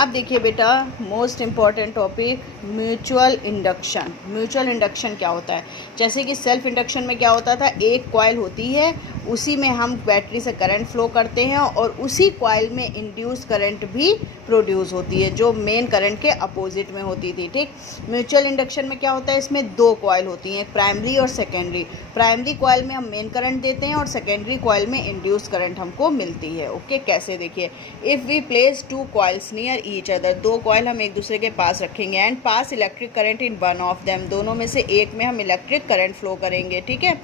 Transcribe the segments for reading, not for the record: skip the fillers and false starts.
अब देखिए बेटा, most important topic mutual induction. Mutual induction क्या होता है? जैसे कि सेल्फ इंडक्शन में क्या होता था, एक कॉइल होती है, उसी में हम बैटरी से करंट फ्लो करते हैं और उसी कॉइल में इंड्यूस करंट भी प्रोड्यूस होती है जो मेन करंट के अपोजिट में होती थी। ठीक, म्यूचुअल इंडक्शन में क्या होता है, इसमें दो कॉइल होती हैं, प्राइमरी और सेकेंडरी। प्राइमरी कॉइल में हम मेन करंट देते हैं और सेकेंडरी कॉइल में इंड्यूस करंट हमको मिलती है। ओके, कैसे? देखिए, if we place two coils near each other, दो कॉइल हम एक दूसरे के पास रखेंगे, and pass electric current in one of them, दोनों में से एक में हम इलेक्ट्रिक करंट फ्लो करेंगे। ठीक है,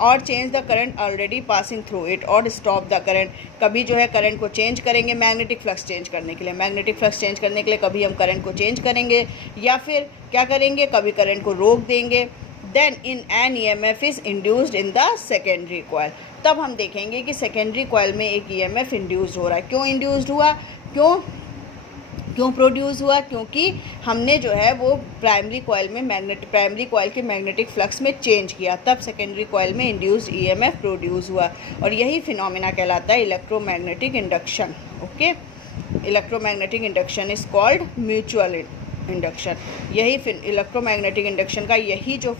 और change the current already passing through it, और स्टॉप द करंट, कभी जो है करंट को चेंज करेंगे मैग्नेटिक फ्लक्स चेंज करने के लिए, मैग्नेटिक फ्लक्स चेंज करने के लिए कभी हम करंट को चेंज करेंगे या फिर क्या करेंगे, कभी करंट को रोक देंगे। Then in an EMF is induced in the secondary coil, तब हम देखेंगे कि सेकेंडरी कॉइल में एक EMF इंड्यूस्ड हो रहा है। क्यों इंड्यूस्ड हुआ, क्यों प्रोड्यूस हुआ? क्योंकि हमने जो है वो प्राइमरी कॉइल के मैग्नेटिक फ्लक्स में चेंज किया, तब सेकेंडरी कॉइल में इंड्यूस्ड EMF प्रोड्यूस हुआ, और यही फिनोमेना कहलाता है electromagnetic induction. Okay, electromagnetic induction is called mutual induction. यही इलेक्ट्रोमैग्नेटिक इंडक्शन का यही जो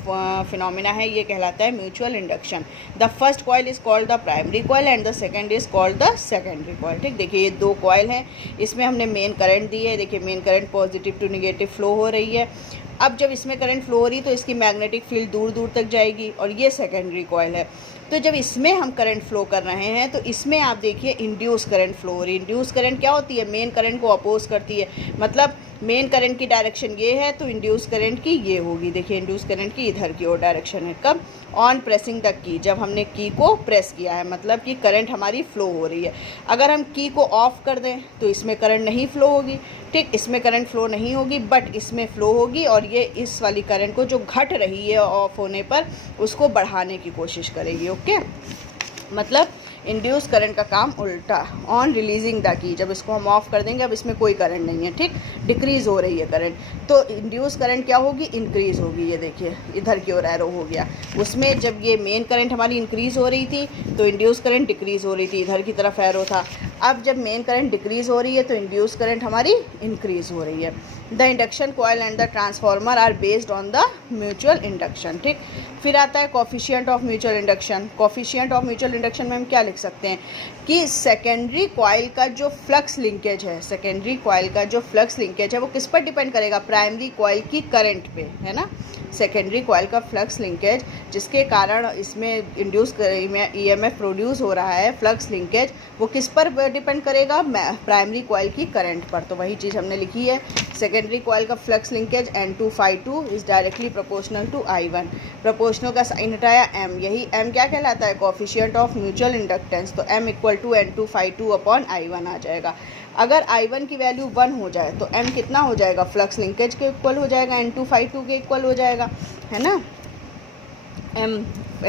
फिनोमेना है ये कहलाता है mutual induction. The first coil is called the primary coil and the second is called the secondary coil. ठीक, देखिए ये दो कॉइल हैं, इसमें हमने मेन करंट दी है, देखिए main current positive to negative flow हो रही है। अब जब इसमें करंट फ्लो हो रही है तो इसकी मैग्नेटिक फील्ड दूर दूर तक जाएगी, और ये सेकेंडरी कॉइल है। तो जब इसमें हम करंट फ्लो कर रहे हैं तो इसमें आप देखिए इंड्यूस करंट फ्लो हो रही है। इंड्यूस करंट क्या होती है, मेन करंट को अपोज करती है, मतलब मेन करंट की डायरेक्शन ये है तो इंड्यूस करंट की ये होगी। देखिए इंड्यूस करंट की इधर की ओर डायरेक्शन है। कब? ऑन प्रेसिंग द की, जब हमने की को प्रेस किया है, मतलब कि करंट हमारी फ्लो हो रही है। अगर हम की को ऑफ कर दें तो इसमें करंट नहीं फ्लो होगी। ठीक, इसमें करंट फ्लो नहीं होगी बट इसमें फ्लो होगी, और ये इस वाली करंट को जो घट रही है ऑफ होने पर उसको बढ़ाने की कोशिश करेगी। ओके, मतलब इंड्यूस करंट का काम उल्टा। ऑन रिलीजिंग द की, जब इसको हम ऑफ कर देंगे, अब इसमें कोई करंट नहीं है, ठीक, डिक्रीज़ हो रही है करंट, तो इंड्यूस करंट क्या होगी, इंक्रीज़ होगी। ये देखिए इधर की ओर एरो हो गया, उसमें जब ये मेन करंट हमारी इंक्रीज़ हो रही थी तो इंड्यूस करंट डिक्रीज़ हो रही थी, इधर की तरफ एरो था। अब जब मेन करंट डिक्रीज़ हो रही है तो इंड्यूस करंट हमारी इंक्रीज़ हो रही है। The induction coil and the transformer are based on the mutual induction. ठीक, फिर आता है coefficient of mutual induction. Coefficient of mutual induction में हम क्या लिख सकते हैं कि सेकेंडरी कॉइल का जो फ्लक्स लिंकेज है, सेकेंडरी कॉइल का जो फ्लक्स लिंकेज है वो किस पर डिपेंड करेगा, प्राइमरी कॉइल की करंट पे, है ना। सेकेंडरी कॉइल का फ्लक्स लिंकेज जिसके कारण इसमें इंड्यूस EMF प्रोड्यूस हो रहा है, फ्लक्स लिंकेज, वो किस पर डिपेंड करेगा, प्राइमरी कॉइल की करंट पर। तो वही चीज़ हमने लिखी है, सेकेंडरी कॉइल का flux linkage N2∅2 is directly proportional to I1। Proportional का साइन हटाया M, यही M क्या कहलाता है, कोफिशिएंट ऑफ म्यूचुअल इंडक्टेंस, तो M = N2∅2 अपॉन I1 आ जाएगा। अगर I1 की वैल्यू 1 हो जाए तो M कितना हो जाएगा, फ्लक्स लिंकेज के इक्वल हो जाएगा, N2∅2 के इक्वल हो जाएगा, है ना, M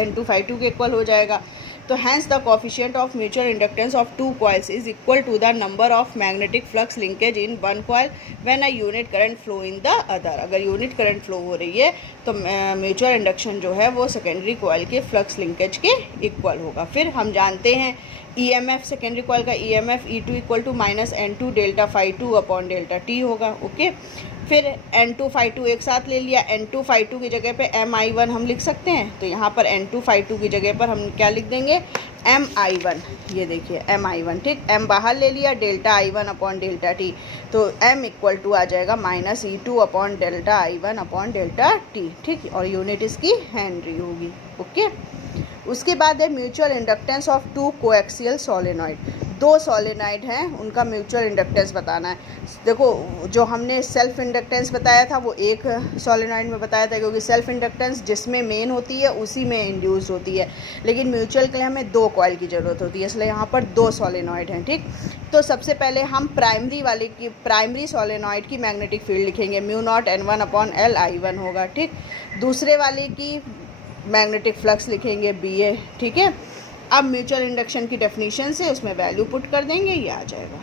N2∅2 के इक्वल हो जाएगा। तो hence the coefficient of mutual inductance of two coils is equal to the number of magnetic flux linkage in one coil when a unit current flow in the other. अगर unit current flow हो रही है तो mutual induction जो है वो secondary coil के flux linkage के इक्वल होगा। फिर हम जानते हैं EMF, सेकेंडरी कॉइल का EMF E2 = -N2 ΔΦ2 upon ΔT होगा। ओके, फिर N2∅2 एक साथ ले लिया, N2∅2 की जगह पे MI1 हम लिख सकते हैं, तो यहाँ पर N2∅2 की जगह पर हम क्या लिख देंगे, MI1। ये देखिए MI1, ठीक, M बाहर ले लिया, ΔI1 अपॉन ΔT, तो M = आ जाएगा -E2 upon ΔI1 upon ΔT। ठीक, और यूनिट इसकी हेनरी होगी। ओके, उसके बाद है mutual inductance of two coaxial solenoid. दो सोलेनॉइड हैं, उनका म्यूचुअल इंडक्टेंस बताना है। देखो जो हमने सेल्फ इंडक्टेंस बताया था वो एक सोलेनॉइड में बताया था, क्योंकि सेल्फ इंडक्टेंस जिसमें मेन होती है उसी में इंड्यूस होती है, लेकिन म्यूचुअल के लिए हमें दो कॉइल की ज़रूरत होती है, इसलिए यहाँ पर दो सोलेनॉइड हैं। ठीक, तो सबसे पहले हम प्राइमरी सोलेनॉइड की मैग्नेटिक फील्ड लिखेंगे, μ0 N1 अपॉन L I1 होगा। ठीक, दूसरे वाले की मैग्नेटिक फ्लक्स लिखेंगे BA। ठीक है, अब म्यूचुअल इंडक्शन की डेफिनेशन से उसमें वैल्यू पुट कर देंगे, ये आ जाएगा।